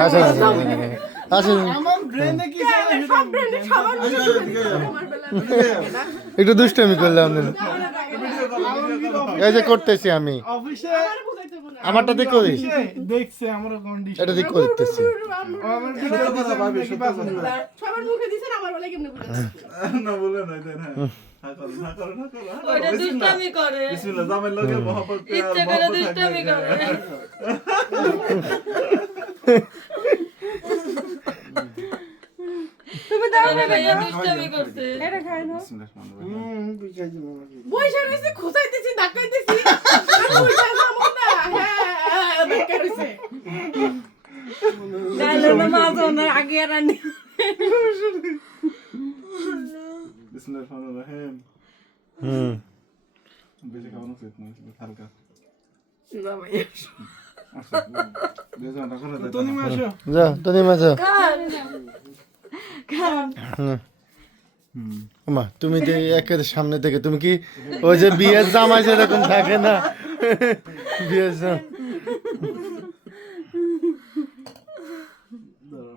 আসেন আসেন একটু দুষ্টামি করলাম এই যে করতেছি আমি আমারটা দেখো দেখছে আমার কন্ডিশন এটা দেখো দেখতেছি সবার মুখে দিছেন আমার বলে কেমনে বলে না বলে না দেন হ্যাঁ ওটা দুষ্টামি করে বিসমিল্লাহ জামাই লগে মোহাম্মদ ইচ্ছে করে দুষ্টামি করে তুমি দাও না ভাইয়া দুষ্টামি করতে এটা খাই না বইসা রইছে খুঁচাইতেছি ধাক্কাইতেছি উল্টা যাবো না হ্যাঁ ধাক্কা রইছে ডালে না মাঝে না আগে রান্নি বিসমিল্লাহির রহমানির রহিম বেশি খাওয়ানো উচিত নয় হালকা না ভাইয়া তুমি আসো যা তুমি মাঝে মা তুমি যে একের সামনে থেকে তুমি কি ওই যে বিয়ের জামাই যেরকম থাকে না বিয়ের জামাই